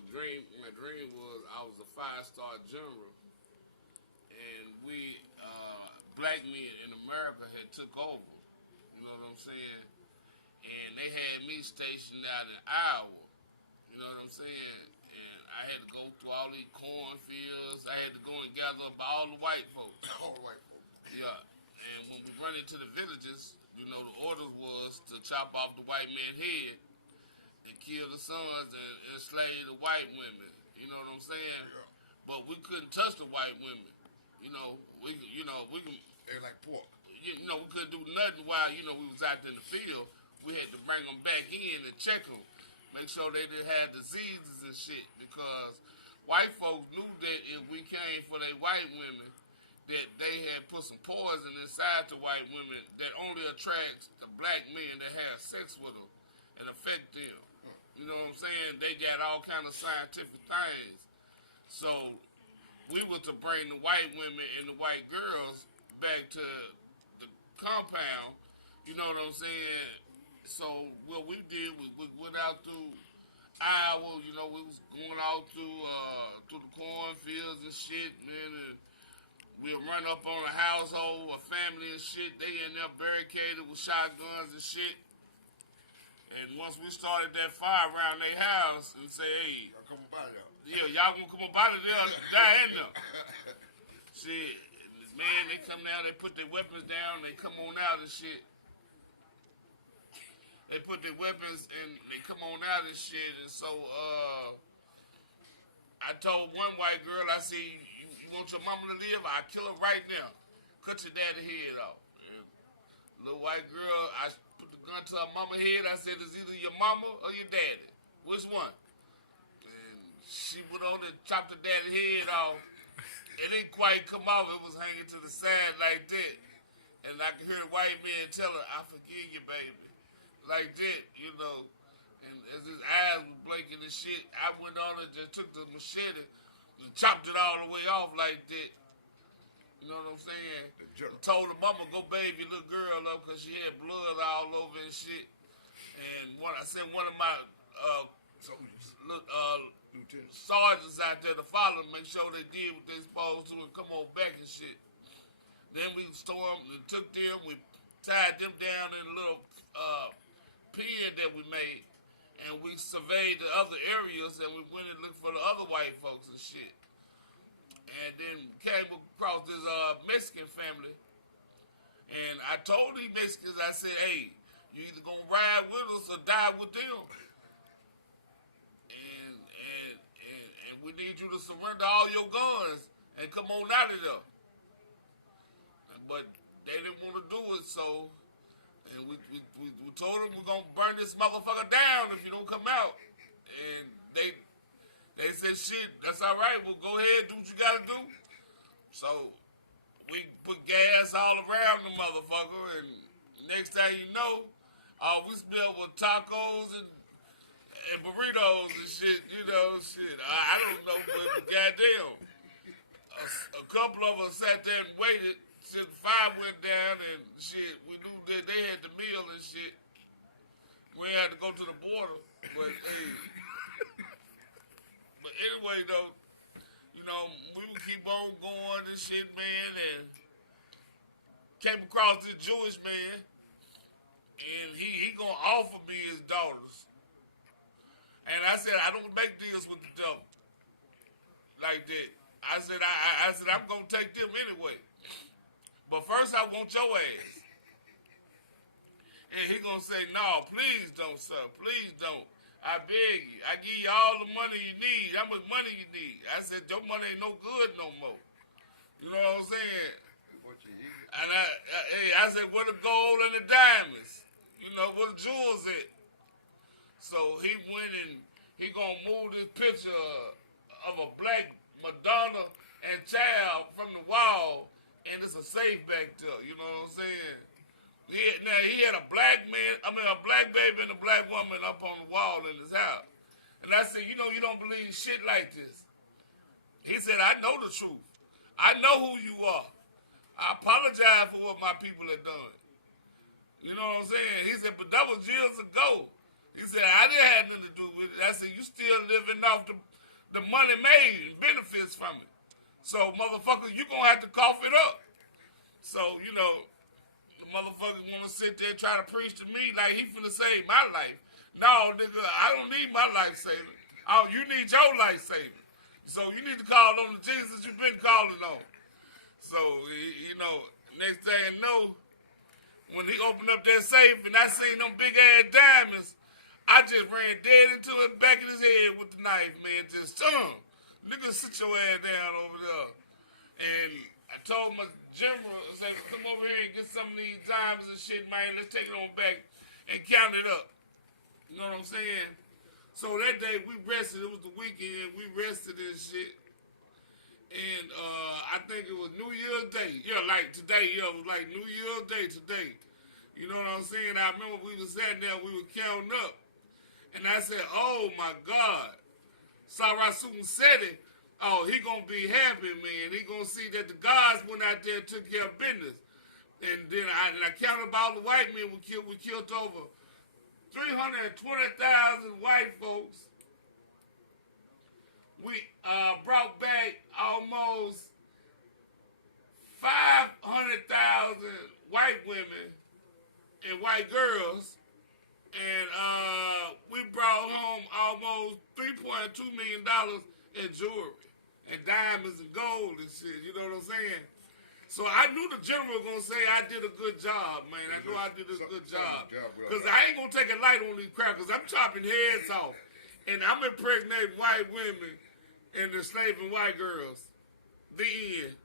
My dream was I was a 5-star general, and we black men in America had took over. You know what I'm saying? And they had me stationed out in Iowa. You know what I'm saying? And I had to go through all these cornfields. I had to go and gather up all the white folks. All white folks. Yeah. And when we run into the villages, you know, the order was to chop off the white man's head and kill the sons and enslave the white women. You know what I'm saying? Yeah. But we couldn't touch the white women. You know, we can. They like pork. You know, we couldn't do nothing while we was out in the field. We had to bring them back in and check them, make sure they didn't have diseases and shit. Because white folks knew that if we came for their white women, that they had put some poison inside the white women that only attracts the black men that have sex with them and affect them. You know what I'm saying? They got all kind of scientific things. So we were to bring the white women and the white girls back to the compound. You know what I'm saying? So what we did was we went out through Iowa. You know, we was going out through the cornfields and shit, man. And we'll run up on a household, a family and shit. They in there barricaded with shotguns and shit. And once we started that fire around their house and say, hey, Y'all come up out of there. yeah, y'all gonna come up out of there, die in there. Shit, man, they come down, they put their weapons down, they come on out and shit. They put their weapons and they come on out and shit. And so I told one white girl, I said, you want your mama to live? I'll kill her right now. Cut your daddy head off. And little white girl, I put the gun to her mama head. I said, it's either your mama or your daddy. Which one? And she went on and chopped the daddy head off. It didn't quite come off. It was hanging to the side like that. And I could hear the white man tell her, I forgive you, baby. Like that, you know. And as his eyes were blinking and shit, I went on and just took the machete and chopped it all the way off like that. You know what I'm saying? I told her mama, go bathe your little girl up because she had blood all over and shit. And I sent one of my sergeants out there to follow them, make sure they did what they supposed to and come on back and shit. Then we stormed and took them, we tied them down in a little pen that we made, and we surveyed the other areas, and we went and looked for the other white folks and shit. And then came across this Mexican family, and I told these Mexicans, I said, hey, you either gonna ride with us or die with them. And we need you to surrender all your guns and come on out of there. But they didn't want to do it, so and we told them we're gonna burn this motherfucker down if you don't come out. And they said, shit, that's all right. Well, go ahead, do what you gotta do. So we put gas all around the motherfucker, and next thing you know, all we smelled was tacos and burritos and shit. You know, shit. I don't know, but goddamn, a couple of us sat there and waited. The fire went down and shit, we knew that they had the meal and shit. We had to go to the border, but hey. But anyway, though, you know, we would keep on going and shit, man, and came across this Jewish man, and he gonna offer me his daughters. And I said, I don't make deals with the devil like that. I said, I'm gonna take them anyway. But first I want your ass. And he gonna say, no, please don't, sir. Please don't. I beg you. I give you all the money you need. How much money you need? I said, your money ain't no good no more. You know what I'm saying? And I said, where the gold and the diamonds? You know, where the jewels at? So he went and he gonna move this picture of a black Madonna and child from the wall. And it's a safe back there, you know what I'm saying? He had a black baby and a black woman up on the wall in his house. And I said, you know, you don't believe shit like this. He said, I know the truth. I know who you are. I apologize for what my people have done. You know what I'm saying? He said, but that was years ago. He said, I didn't have nothing to do with it. I said, you still living off the money made and benefits from it. So, motherfucker, you gonna have to cough it up. So, you know, the motherfuckers wanna sit there and try to preach to me like he finna save my life. No, nigga, I don't need my life saving. Oh, you need your life saving. So you need to call on the Jesus you've been calling on. So, you know, next thing I know, when he opened up that safe and I seen them big ass diamonds, I just ran dead into the back of his head with the knife, man. Just, nigga, sit your ass down over there. And I told my general, I said, come over here and get some of these diamonds and shit, man. Let's take it on back and count it up. You know what I'm saying? So that day we rested. It was the weekend. We rested and shit. And I think it was New Year's Day. Yeah, like today. Yeah, it was like New Year's Day today. You know what I'm saying? I remember we was sitting there. We were counting up. And I said, oh, my God. Sarasun said it. Oh, he going to be happy, man. He going to see that the gods went out there and took care of business. And then I counted up all the white men we killed. We killed over 320,000 white folks. We brought back almost 500,000 white women and white girls. And we brought home almost $3.2 million in jewelry and diamonds and gold and shit. You know what I'm saying? So I knew the general was going to say I did a good job, man. I know I did a good job. Because I ain't going to take a light on these crackers. I'm chopping heads off. And I'm impregnating white women and enslaving white girls. The end.